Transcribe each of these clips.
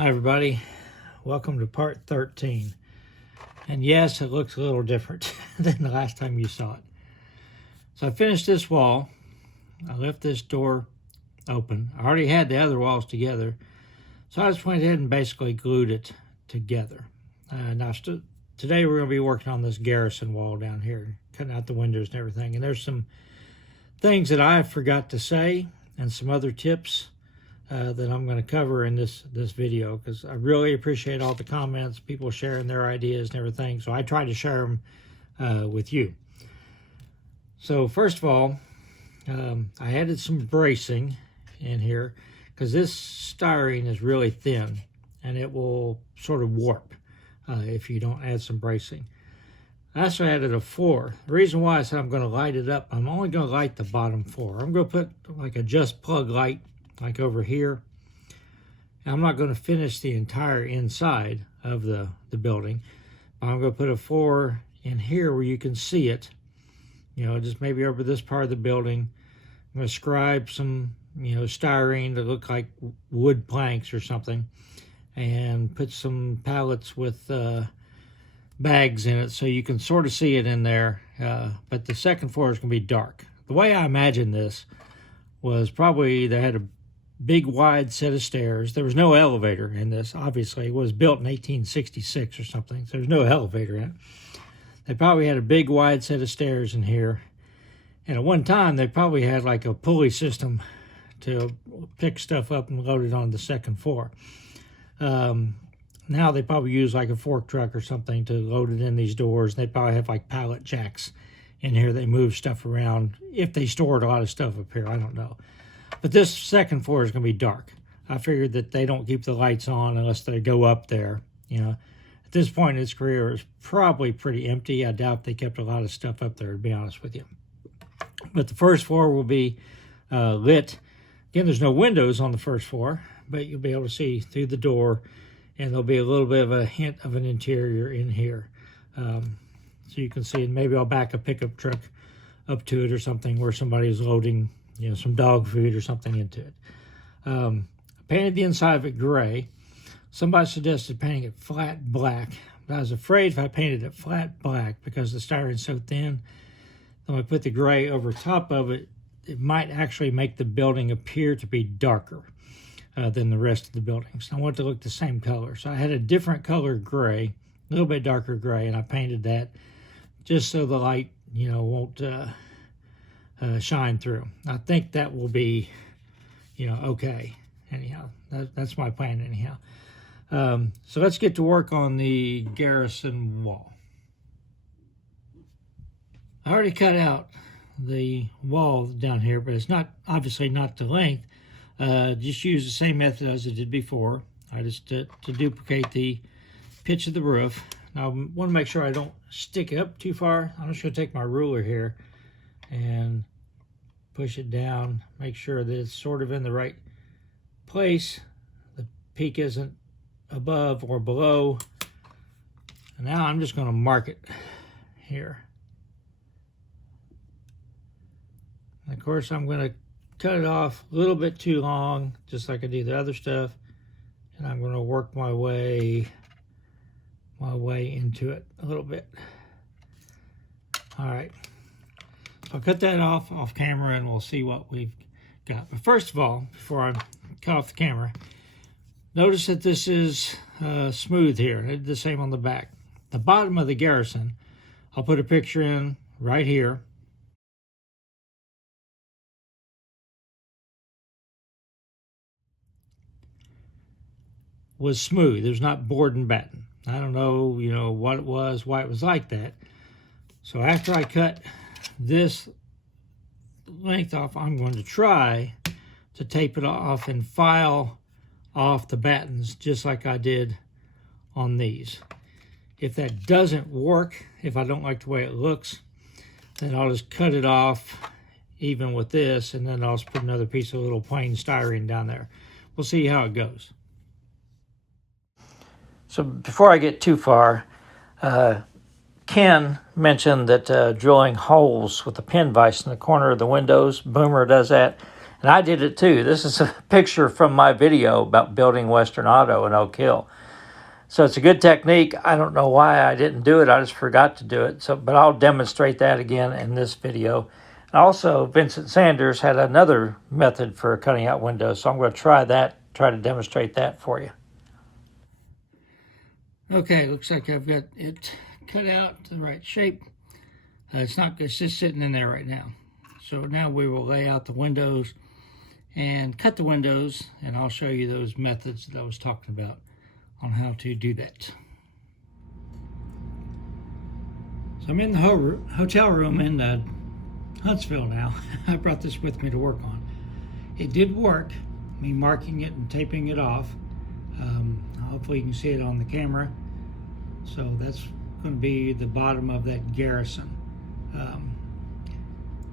Hi everybody, welcome to part 13. And yes, it looks a little different than the last time you saw it. So I finished this wall. I left this door open. I already had the other walls together. So I just went ahead and basically glued it together. Today we're going to be working on this garrison wall down here, cutting out the windows and everything. And there's some things that I forgot to say and some other tips that I'm going to cover in this video, because I really appreciate all the comments, people sharing their ideas and everything. So I try to share them with you. So first of all, I added some bracing in here because this styrene is really thin and it will sort of warp if you don't add some bracing. I also added a floor. The reason why I said I'm going to light it up, I'm only going to light the bottom floor. I'm going to put like a just plug light like over here. And I'm not going to finish the entire inside of the building. I'm going to put a floor in here where you can see it. You know, just maybe over this part of the building. I'm going to scribe some, styrene to look like wood planks or something. And put some pallets with bags in it so you can sort of see it in there. But the second floor is going to be dark. The way I imagined this was probably they had a big wide set of stairs. There was no elevator in this, obviously. It was built in 1866 or something, so there's no elevator in it. They probably had a big wide set of stairs in here. And at one time, they probably had like a pulley system to pick stuff up and load it on the second floor. Now they probably use like a fork truck or something to load it in these doors. They probably have like pallet jacks in here. They move stuff around if they stored a lot of stuff up here. I don't know. But this second floor is going to be dark. I figured that they don't keep the lights on unless they go up there. At this point in its career, it's probably pretty empty. I doubt they kept a lot of stuff up there, to be honest with you. But the first floor will be lit. Again, there's no windows on the first floor, but you'll be able to see through the door, and there'll be a little bit of a hint of an interior in here. So you can see, and maybe I'll back a pickup truck up to it or something where somebody's loading some dog food or something into it. I painted the inside of it gray. Somebody suggested painting it flat black, but I was afraid if I painted it flat black, because the styrone's so thin, then I put the gray over top of it, it might actually make the building appear to be darker than the rest of the building. So I want it to look the same color. So I had a different color gray, a little bit darker gray, and I painted that just so the light, won't shine through. I think that will be, okay. Anyhow, that's my plan anyhow. So let's get to work on the garrison wall. I already cut out the wall down here, but it's obviously not the length. Just use the same method as I did before. I just to duplicate the pitch of the roof. Now I want to make sure I don't stick it up too far. I'm just going to take my ruler here and push it down, make sure that it's sort of in the right place. The peak isn't above or below. And now I'm just going to mark it here. And of course, I'm going to cut it off a little bit too long, just like I do the other stuff. And I'm going to work my way into it a little bit. All right. So I'll cut that off camera, and we'll see what we've got. But first of all, before I cut off the camera, notice that this is smooth here. I did the same on the back. The bottom of the garrison, I'll put a picture in right here. Was smooth. It was not board and batten. I don't know, what it was, why it was like that. So after I cut this length off, I'm going to try to tape it off and file off the battens just like I did on these. If that doesn't work, if I don't like the way it looks, then I'll just cut it off even with this, and then I'll just put another piece of little plain styrene down there. We'll see how it goes. So before I get too far, Ken mentioned that drilling holes with a pin vise in the corner of the windows, Boomer does that, And I did it too. This is a picture from my video about building Western Auto in Oak Hill. So it's a good technique. I don't know why I didn't do it. I just forgot to do it. But I'll demonstrate that again in this video. Also, Vincent Sanders had another method for cutting out windows, so I'm going to try to demonstrate that for you. Okay, looks like I've got it cut out to the right shape. It's just sitting in there right now. So now we will lay out the windows and cut the windows, and I'll show you those methods that I was talking about on how to do that. So I'm in the hotel room in Huntsville now. I brought this with me to work on. It did work, me marking it and taping it off. Hopefully you can see it on the camera. So that's going to be the bottom of that garrison. Now,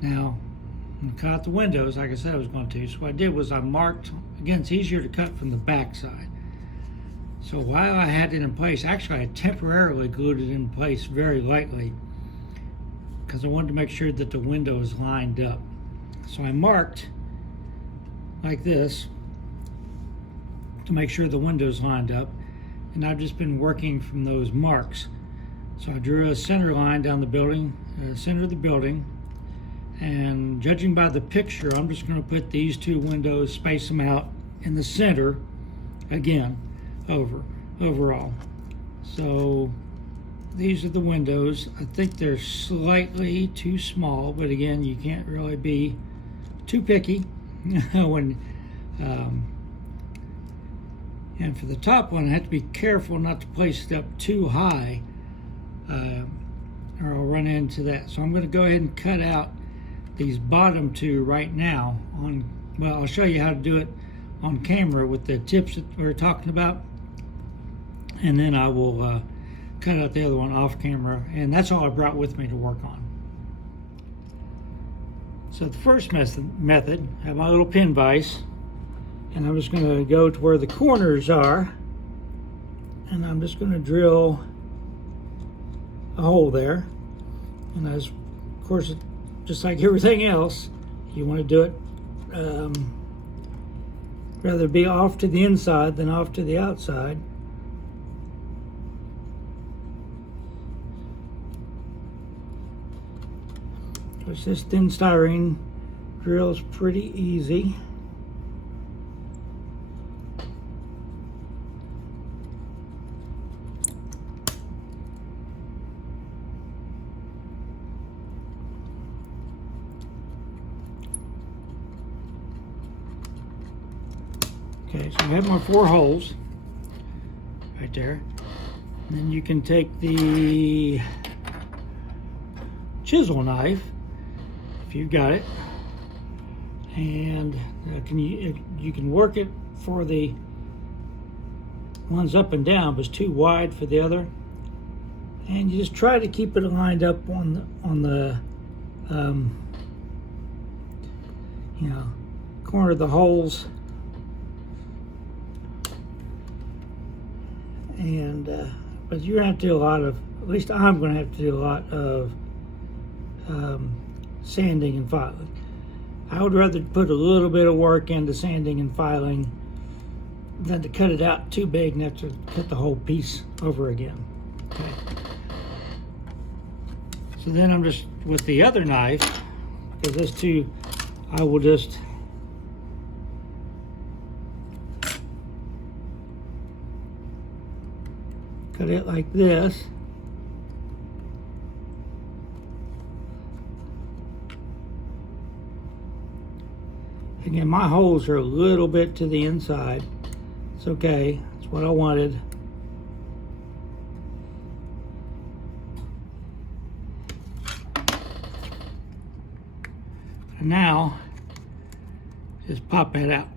I'm going to cut out the windows like I said I was going to. So what I did was I marked, again, it's easier to cut from the back side. So while I had it in place, actually I temporarily glued it in place very lightly because I wanted to make sure that the window is lined up. So I marked like this to make sure the window's lined up, and I've just been working from those marks. So I drew a center line down the building, center of the building, and judging by the picture, I'm just going to put these two windows, space them out in the center again, overall. So these are the windows. I think they're slightly too small, but again, you can't really be too picky when and for the top one, I have to be careful not to place it up too high, or I'll run into that. So I'm going to go ahead and cut out these bottom two right now. Well, I'll show you how to do it on camera with the tips that we were talking about, and then I will cut out the other one off camera, and that's all I brought with me to work on. So the first method, I have my little pin vise, and I'm just going to go to where the corners are, and I'm just going to drill a hole there. And as, of course, just like everything else, you want to do it rather be off to the inside than off to the outside. Which this thin styrene drill is pretty easy. Okay, so I have my 4 holes right there. And then you can take the chisel knife, if you've got it, and you can work it for the ones up and down, but it's too wide for the other. And you just try to keep it lined up on the corner of the holes. And but you're going to have to do a lot of, at least I'm going to have to do a lot of sanding and filing. I would rather put a little bit of work into sanding and filing than to cut it out too big and have to cut the whole piece over again. Okay. So then I'm just, with the other knife, because this too, I will just cut it like this. Again, my holes are a little bit to the inside. It's okay, it's what I wanted. And now, just pop that out.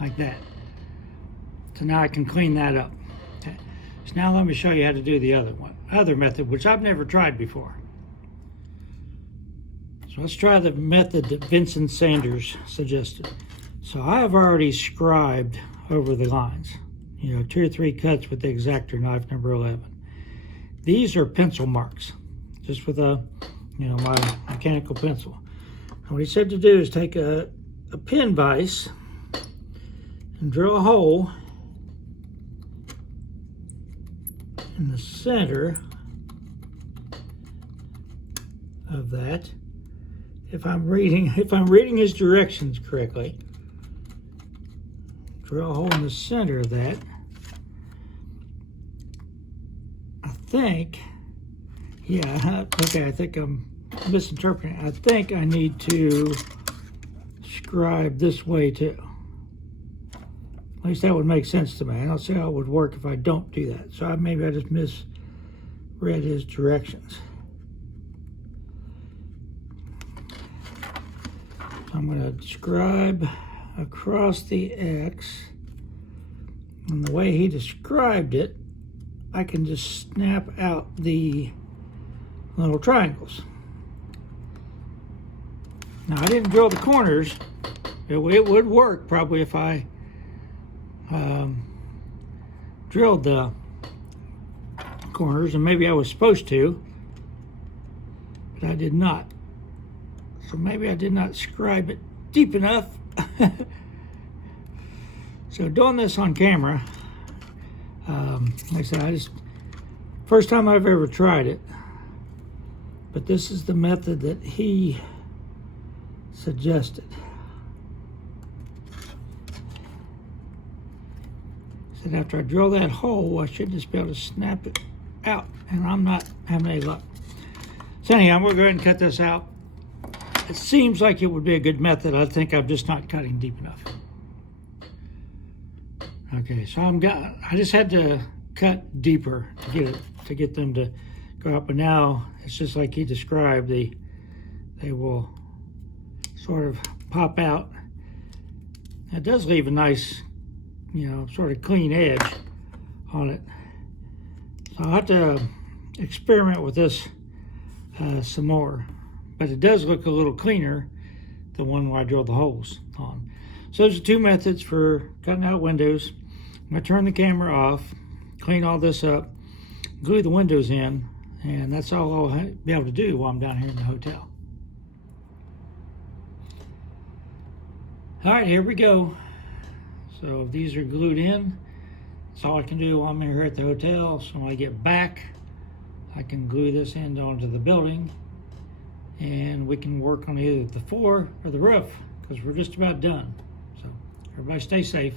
Like that. So now I can clean that up. Okay. So now let me show you how to do the other method, which I've never tried before. So let's try the method that Vincent Sanders suggested. So I have already scribed over the lines, 2 or 3 cuts with the X-Acto knife number 11. These are pencil marks, just with a my mechanical pencil. And what he said to do is take a pin vise and drill a hole in the center of that. If I'm reading his directions correctly, drill a hole in the center of that. I think, yeah, okay, I think I'm misinterpreting. I think I need to scribe this way too. At least that would make sense to me. I don't see how it would work if I don't do that. So maybe I just misread his directions. I'm going to scribe across the X, and the way he described it, I can just snap out the little triangles. Now, I didn't drill the corners. It would work probably if I drilled the corners, and maybe I was supposed to, but I did not. So maybe I did not scribe it deep enough. So doing this on camera, like I said, first time I've ever tried it, but this is the method that he suggested. He said after I drill that hole, I should just be able to snap it out, and I'm not having any luck. So anyhow, I'm going to go ahead and cut this out. It seems like it would be a good method. I think I'm just not cutting deep enough. Okay, so I just had to cut deeper to get them to go up, but now it's just like he described. They will sort of pop out. It does leave a nice, sort of clean edge on it. So I'll have to experiment with this some more. But it does look a little cleaner, the one where I drilled the holes on. So those are two methods for cutting out windows. I'm going to turn the camera off, clean all this up, glue the windows in, and that's all I'll be able to do while I'm down here in the hotel. All right, here we go. So these are glued in. That's all I can do while I'm here at the hotel. So when I get back, I can glue this end onto the building, and we can work on either the floor or the roof, because we're just about done. So everybody stay safe.